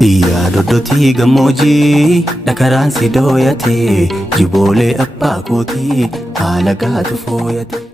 Yaa doddotii gammoojjii dhakaraan si dooyate jiboolee abbaa kootii haala gaatu fooyate.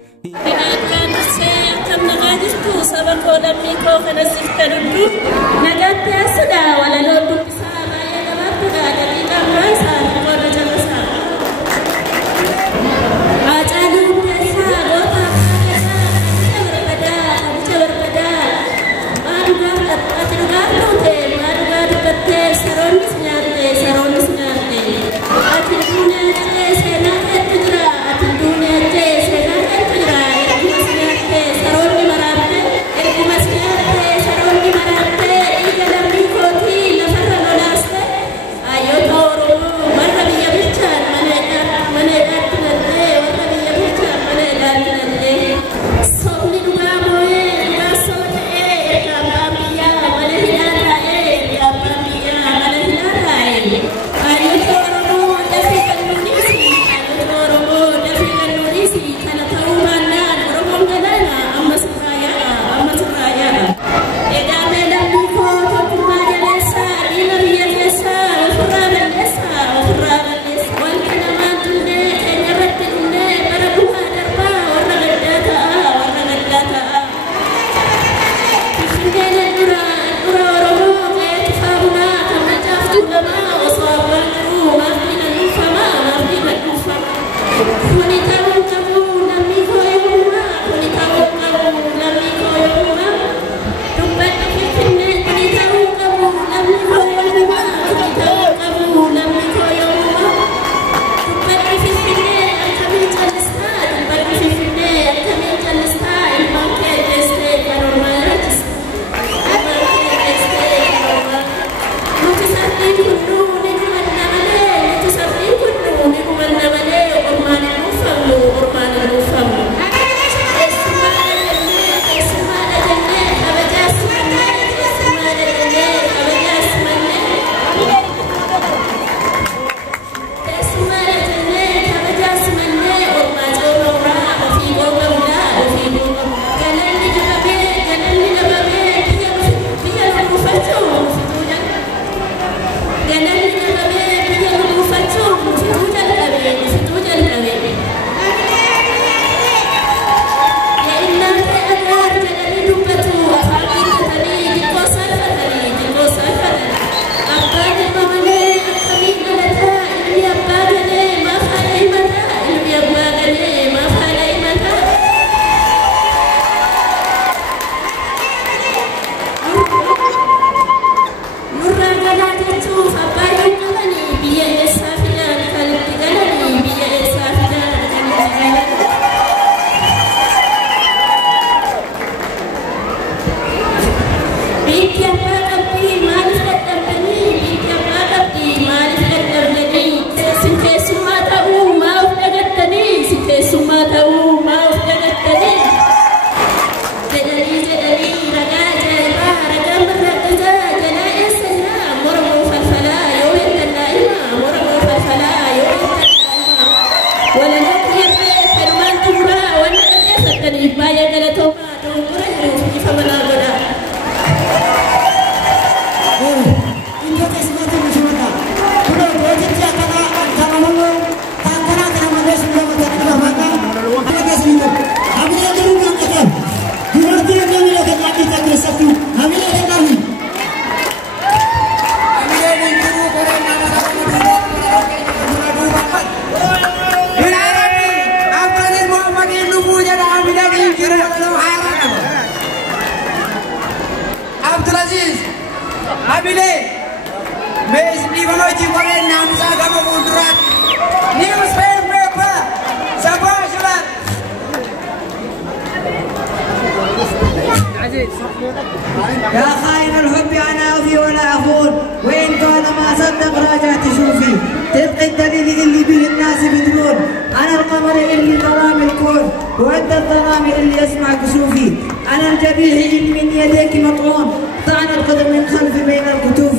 يا خاين الحب انا اوفي ولا اخون، وان كان ما صدق راجع تشوفي، تبقى الدليل اللي به الناس بدرون، انا القمر اللي ظلام الكون، وانت الظلام اللي يسمع كسوفي، انا الجريح اللي من يديك مطعون، طعن القدر من خلف بين الكتوف،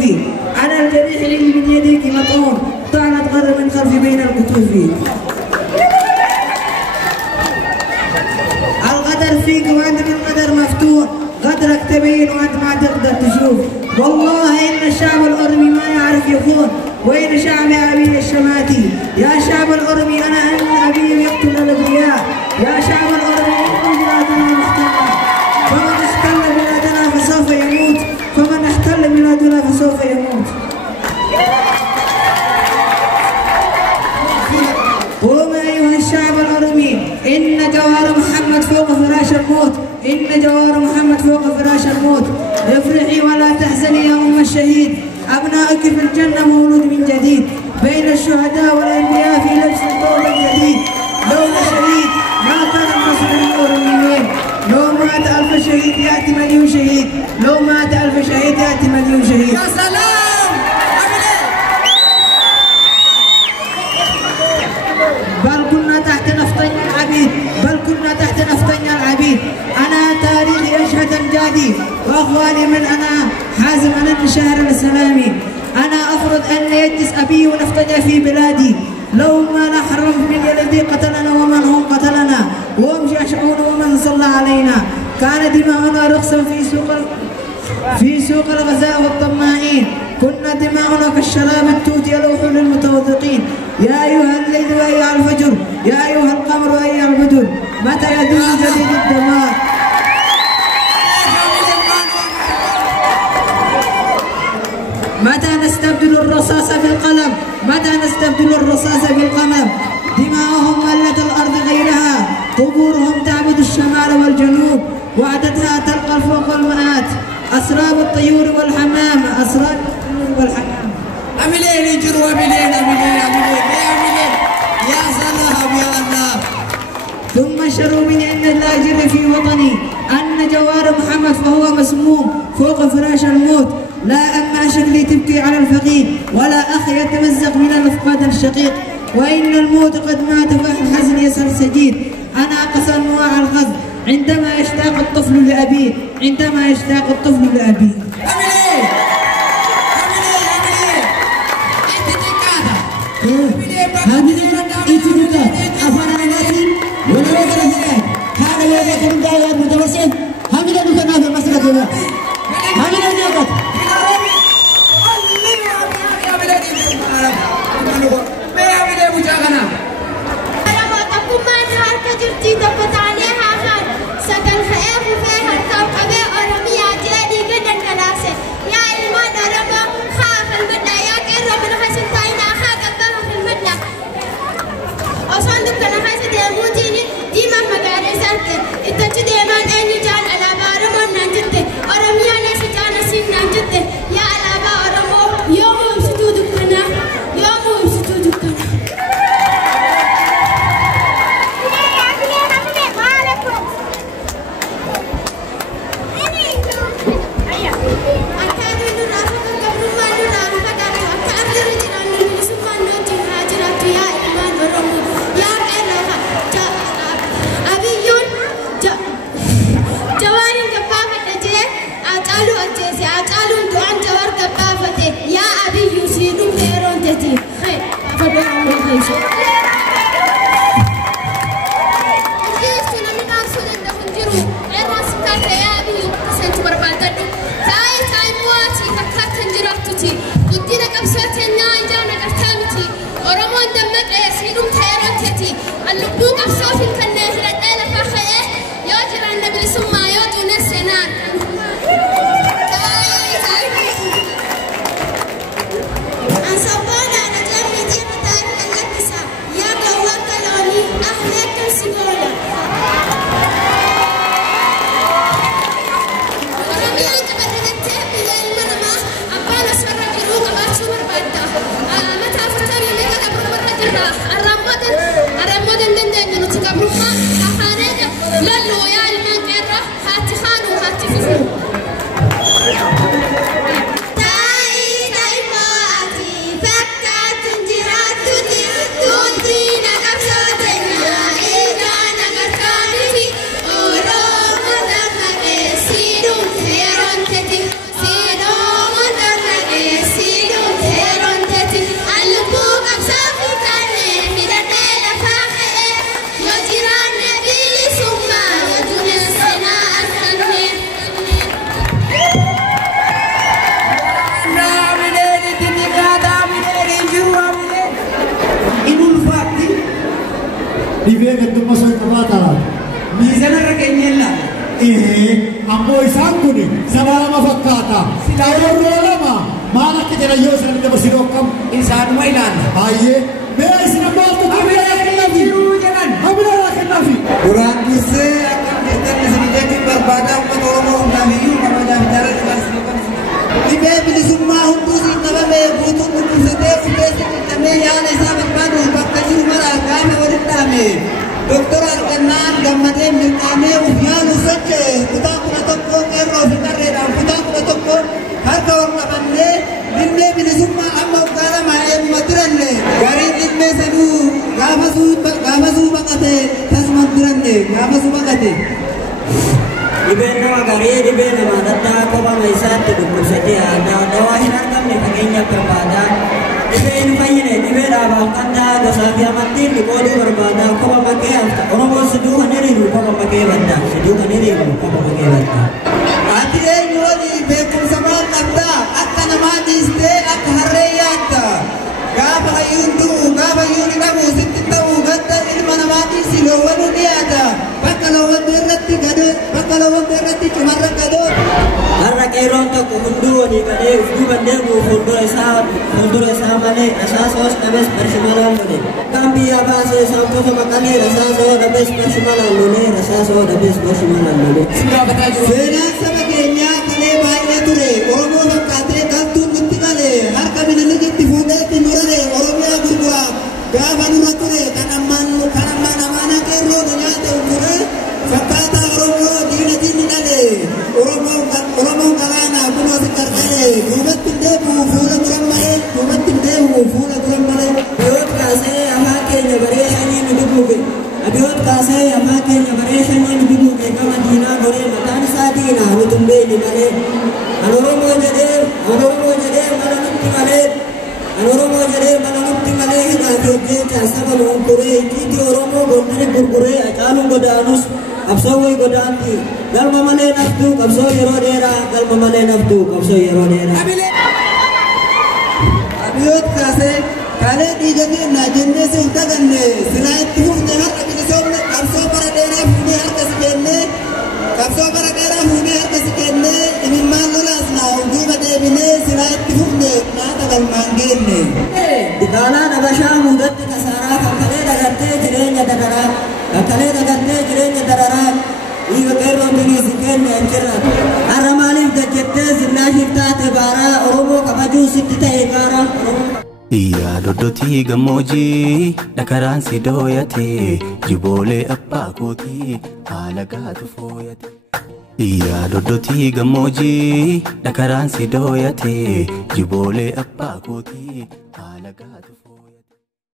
انا الجريح اللي من يديك مطعون، طعن القدر من خلف بين الكتوف. القدر فيك وانت من القدر مفتون، قدرك تبين وانت ما تقدر تشوف، والله ان الشعب الأرمي ما يعرف يخون. وين شعب أبي الشماتي؟ يا شعب الأرمي أنا أن أبي يقتل الأبرياء. يا شعب الأرمي إن بلادنا مختلة، فمن احتل بلادنا فسوف يموت، فمن احتل بلادنا فسوف يموت. قوم أيها الشعب الأرمي، إن جوار محمد فوق فراش الموت، إن جوار محمد فوق فراش الموت. افرحي ولا تحزني يا أم الشهيد، أبنائك في الجنة مولود من جديد، بين الشهداء والأنبياء في لبس الثوب الجديد. لولا شهيد ما كان النصر للأرميين، لو مات ألف شهيد يأتي مليون شهيد، لو مات ألف شهيد يأتي مليون شهيد. يا سلام. بل كنا تحت نفطين العبيد، بل كنا تحت نفطين العبيد. أنا تاريخي يشهد أمجادي، وأخواني من أنا حازم أن شهر السلامي. أنا أفرض أن يجلس أبي ونفتدى في بلادي، لو ما نحرم من الذي قتلنا ومن هم قتلنا، وهم يشعون ومن صلى علينا. كان دماؤنا رخصا في سوق الغزاء والطماعين، كنا دماؤنا كالشراب التوت يلوح للمتوثقين. يا أيها الليل وأيها الفجر، يا أيها القمر وأيها البدر، متى يدوم جديد الدمار؟ متى نستبدل الرصاص بالقلم؟ متى نستبدل الرصاص بالقلم؟ دماؤهم ملت الأرض غيرها، قبورهم تعبد الشمال والجنوب، وعدتها تلقى فوق المئات، أسراب الطيور والحمام، أسراب الطيور والحمام. أملين يجروا أملين أملين أملين أملين. يا سلام يا الله. ثم شروا من أن لا جر في وطني، أن جوار محمد فهو مسموم فوق فراش الموت. لا أما شكلي تبكي على الفقيد، ولا أخ يتمزق من الأفقاد الشقيق. وإن الموت قد مات فالحزن يسر سجيد. أنا أقصى أنواع الغز عندما يشتاق الطفل لأبيه، عندما يشتاق الطفل لأبيه. أملين أملين أملين. هذه إتدقى أفضل ناسي ولا مثلا هذا الذي يكون دائما متوسل. هذا اللي كان هذا المسألة هذا اللي يقول kuni sababa fakkaata tawarroo lama maal akka jedhan yoo isin daba siroo kam isaanuma ilaalla baay'ee mee isin maaltu hamilaa kennafi duraan dursee akka keessatti isin jechuun barbaadaa ummata oromoo hundaamiyyuu barbaadaaf jaalladha dhibee bilisummaa hunduu siin qabame guutuun dhukkubsatee hundeessi qixxamee yaala isaa barbaadu bakka jiru maraa gaafa walitti dhaame Doktor Arkanaan gammadee mirqaanee ufyaanuuf socho'e kutaa 11 qeerroo fi qarreedhaan kutaa 11 harka wal qabannee dhimma bilisummaa amma uggaalama eeguma turanne gariin dhimma sanuu gaafasuu baqate tasuma turanne gaafasuu baqate. Dhibeen nama garii dhibee nama daddaa qabama isaatti dhukkubsatee dawaa hin argamne fageenya barbaadaa. Dhibeen fayyine dhibee dhaabaan qaddaa gosaa fi amantiin dhiqooduu barbaadaa qofa makee hafta Oromoon siduu kan hiriiru qofa makee baddaa siduu kan hiriiru qofa makee baddaa. Ati eenyu waliin beekumsa maal qabdaa akka namaa dhiistee akka harree yaadda gaafa hayyuun du'u gaafa hayyuun hidhamu sitti ta'u gadda ilma namaatiin si loowwanuu dhiyaata bakka loowwan irratti cumarra gadoo. Har'a qeerroon tokko hunduu walii galee ufduu bandeemu fuuldura isaa malee rasaasaas dhabees barshimalaan lole. Kan biyya baasee saamtota maqalee rasaasoo dhabees barshimalaan lole rasaasoo dhabees barshimalaan lole. Seenaan saba keenyaa kalee baay'ee ture Oromoo fakkaatee galtuun nutti malee harka Minilikitti fuudhee itti murale Oromiyaa gurguraa gaafa nurra ture kan ammaan amaana qeerroo nu nyaate ture fakkaataa Oromoo diinatiin ni dhale Oromoon galaanaa kunoo si qarqaree duubatti hin deebi'u fuula duran malee duubatti hin deebi'u fuula duran malee. Abiyoot kaasee afaan keenya baree shanii nu duguuge Abiyoot kaasee afaan keenya baree shanii nu duguuge gama diinaa goree mataan isaa diinaa nu tumbeeni malee. An Oromoo jedhee mana nutti malee an Oromoo jedhee mana nutti malee hidhaa fi hojjechaa saba nu hunkuree itiitii Oromoo gondari gurguree acaaluun godaanus qabsoo way godaanti galma malee naftuu qabsoo yeroo dheeraa galma malee naftuu qabsoo yeroo dheeraa. Abiyoot kaasee kalee dhiiga keenyaa jennee si hin daganne silaa itti fufne har'a bilisoomne qabsoo bara dheeraa fuudhee harka si kennee imimmaan lolaasnaa duuba deebinee silaa itti fufne naata galmaan geenne. Dikaalaan Habashaa muudatti kasaaraa kakkalee dagartee jireenya dararaa dhiiga qeerroon diriirsi keenya hin jirra. Har'a maaliif gajjettee zinnaashiif taate baaraa Oromoo kabajuu sitti ta'e gaaraa. Yaa doddotii gammoojii dhakaraan si dooyate jiboolee abbaa kootii haala gaatu fooyate. Yaa doddotii gammoojii dhakaraan si dooyate jiboolee abbaa kootii haala gaatu fooyate.